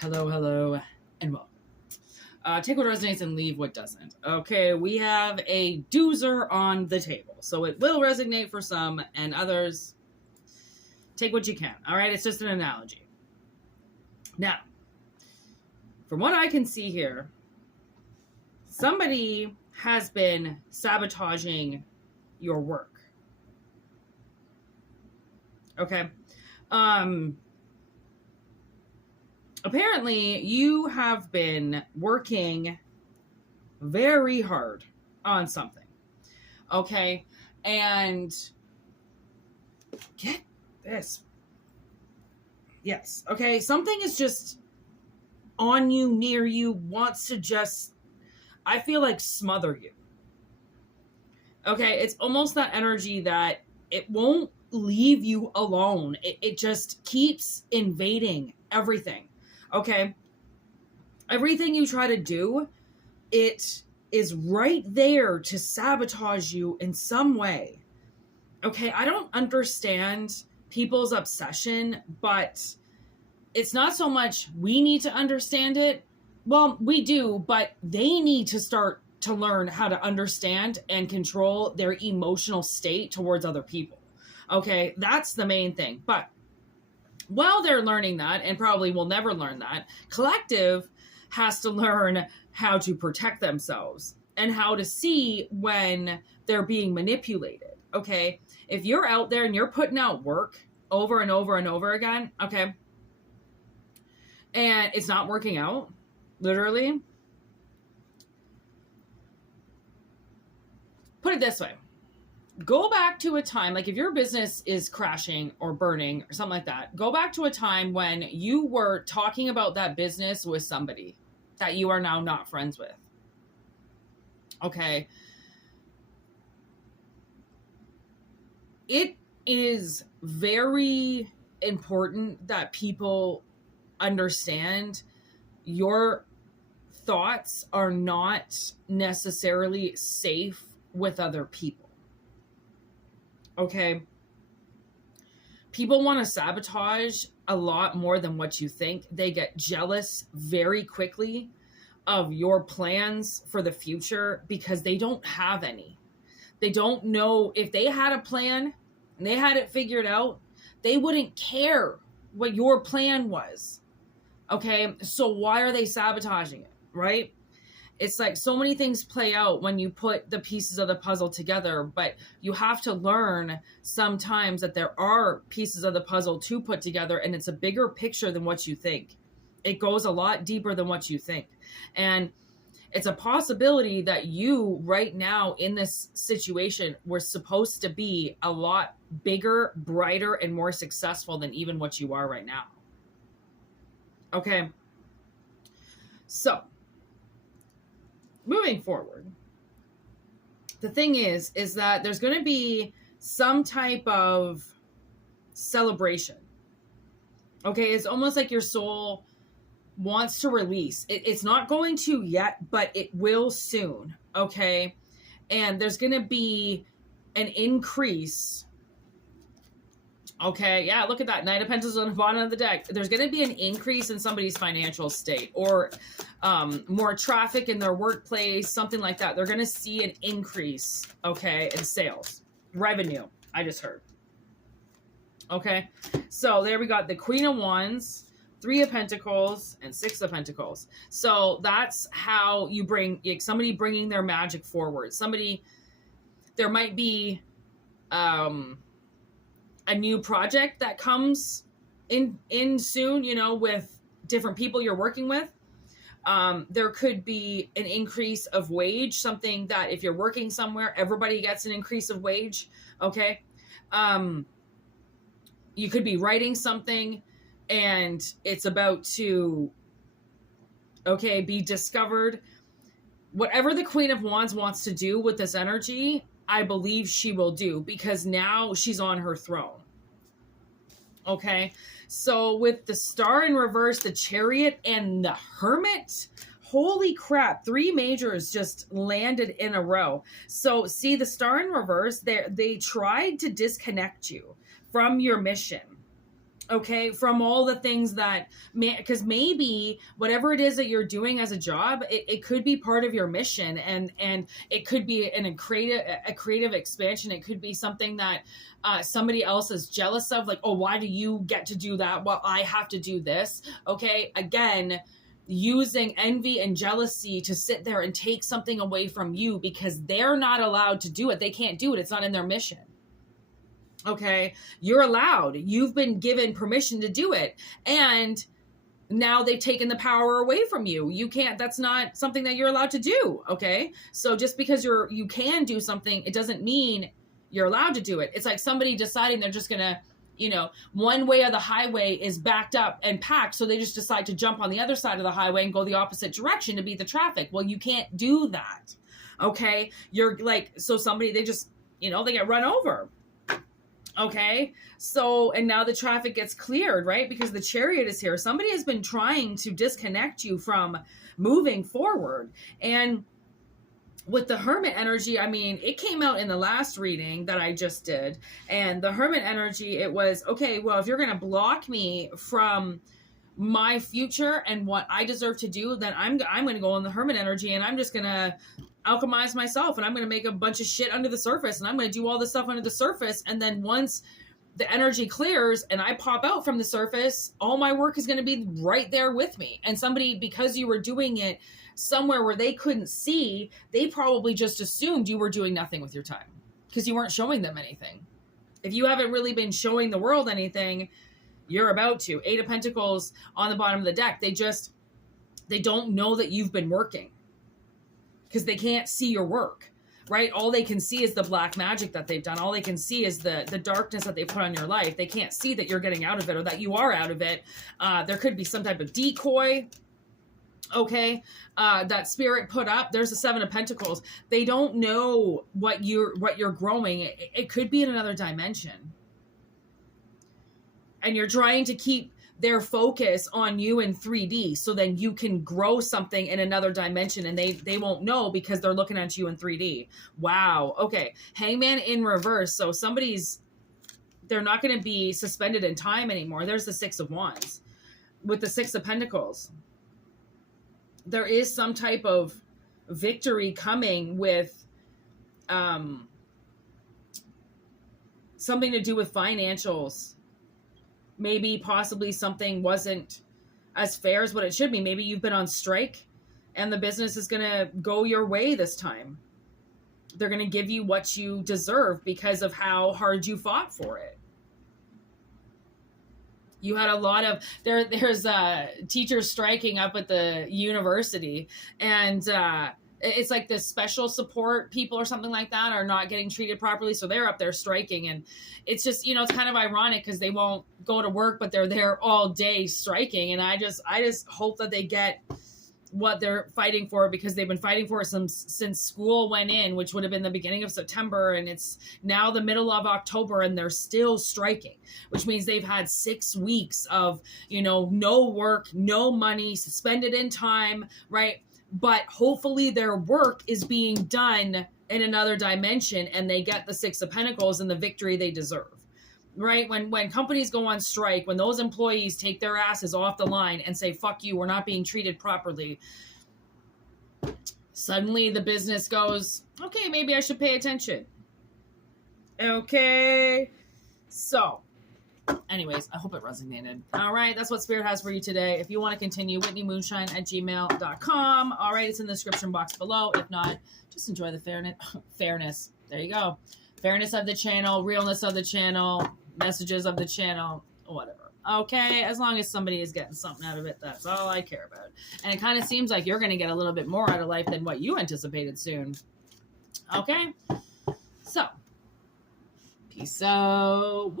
Hello, hello, and welcome. Take what resonates and leave what doesn't. Okay, we have a doozer on the table. So it will resonate for some, and others, take what you can. All right, it's just an analogy. Now, from what I can see here, somebody has been sabotaging your work. Okay. Apparently, you have been working very hard on something. Okay. And get this. Yes. Okay. Something is just on you, near you, wants to just, I feel like, smother you. Okay. It's almost that energy that it won't leave you alone. It just keeps invading everything. Okay. Everything you try to do, it is right there to sabotage you in some way. Okay. I don't understand people's obsession, but it's not so much we need to understand it. Well, we do, but they need to start to learn how to understand and control their emotional state towards other people. Okay. That's the main thing. But while they're learning that, and probably will never learn that, collective has to learn how to protect themselves and how to see when they're being manipulated. Okay. If you're out there and you're putting out work over and over and over again, okay, and it's not working out, literally, put it this way. Go back to a time, like if your business is crashing or burning or something like that, go back to a time when you were talking about that business with somebody that you are now not friends with. Okay. It is very important that people understand your thoughts are not necessarily safe with other people. Okay. People want to sabotage a lot more than what you think. They get jealous very quickly of your plans for the future because they don't have any. They don't know if they had a plan and they had it figured out, they wouldn't care what your plan was. Okay. So why are they sabotaging it? Right? It's like so many things play out when you put the pieces of the puzzle together, but you have to learn sometimes that there are pieces of the puzzle to put together, and it's a bigger picture than what you think. It goes a lot deeper than what you think. And it's a possibility that you right now in this situation were supposed to be a lot bigger, brighter, and more successful than even what you are right now. Okay. So, moving forward, the thing is that there's going to be some type of celebration. Okay. It's almost like your soul wants to release. It's not going to yet, but it will soon. Okay. And there's going to be an increase. Okay, yeah, look at that. Knight of Pentacles on the bottom of the deck. There's going to be an increase in somebody's financial state or more traffic in their workplace, something like that. They're going to see an increase, okay, in sales. Revenue, I just heard. Okay, so there we got the Queen of Wands, Three of Pentacles, and Six of Pentacles. So that's how you bring, like, somebody bringing their magic forward. Somebody, there might be a new project that comes in soon, you know, with different people you're working with. There could be an increase of wage, something that if you're working somewhere, everybody gets an increase of wage. Okay. You could be writing something and it's about to, okay, be discovered. Whatever the Queen of Wands wants to do with this energy, I believe she will do, because now she's on her throne. Okay. So with the Star in reverse, the Chariot, and the Hermit, holy crap, 3 majors just landed in a row. So see, the Star in reverse, they tried to disconnect you from your mission. Okay, from all the things that, because maybe whatever it is that you're doing as a job, it could be part of your mission, and it could be a creative expansion. It could be something that somebody else is jealous of, like, oh, why do you get to do that? Well, I have to do this. Okay, again, using envy and jealousy to sit there and take something away from you because they're not allowed to do it. They can't do it. It's not in their mission. Okay, you're allowed. You've been given permission to do it. And now they've taken the power away from you. You can't, that's not something that you're allowed to do. Okay. So just because you can do something, it doesn't mean you're allowed to do it. It's like somebody deciding they're just going to, one way of the highway is backed up and packed. So they just decide to jump on the other side of the highway and go the opposite direction to beat the traffic. Well, you can't do that. Okay. You're like, so somebody, they just, they get run over. Okay, so, and now the traffic gets cleared, right? Because the chariot is here. Somebody has been trying to disconnect you from moving forward. And with the Hermit energy, I mean, it came out in the last reading that I just did. And the Hermit energy, it was, okay, well, if you're going to block me from my future and what I deserve to do, then I'm going to go in the Hermit energy, and I'm just going to alchemize myself, and I'm going to make a bunch of shit under the surface, and I'm going to do all this stuff under the surface. And then once the energy clears and I pop out from the surface, all my work is going to be right there with me. And somebody, because you were doing it somewhere where they couldn't see, they probably just assumed you were doing nothing with your time because you weren't showing them anything. If you haven't really been showing the world anything, you're about to. 8 of Pentacles on the bottom of the deck. They don't know that you've been working, because they can't see your work, right? All they can see is the black magic that they've done. All they can see is the darkness that they put on your life. They can't see that you're getting out of it or that you are out of it. There could be some type of decoy, okay, that spirit put up. There's the 7 of Pentacles. They don't know what you're growing. It could be in another dimension. And you're trying to keep their focus on you in 3D, so then you can grow something in another dimension, and they won't know because they're looking at you in 3D. Wow. Okay. Hangman in reverse. So they're not going to be suspended in time anymore. There's the 6 of Wands with the 6 of Pentacles. There is some type of victory coming with something to do with financials. Maybe possibly something wasn't as fair as what it should be. Maybe you've been on strike and the business is going to go your way this time. They're going to give you what you deserve because of how hard you fought for it. You had a lot of, there's teachers striking up at the university, and it's like the special support people or something like that are not getting treated properly. So they're up there striking. And it's just, it's kind of ironic because they won't go to work, but they're there all day striking. And I just hope that they get what they're fighting for, because they've been fighting for it since school went in, which would have been the beginning of September. And it's now the middle of October and they're still striking, which means they've had 6 weeks of, no work, no money, suspended in time, right? But hopefully their work is being done in another dimension and they get the 6 of Pentacles and the victory they deserve, right? When companies go on strike, when those employees take their asses off the line and say, fuck you, we're not being treated properly, suddenly the business goes, okay, maybe I should pay attention. Okay. So anyways, I hope it resonated. All right, that's what Spirit has for you today. If you want to continue, WhitneyMoonShine@gmail.com. All right, it's in the description box below. If not, just enjoy the fairness. There you go. Fairness of the channel, realness of the channel, messages of the channel, whatever. Okay, as long as somebody is getting something out of it, that's all I care about. And it kind of seems like you're going to get a little bit more out of life than what you anticipated soon. Okay, so peace out.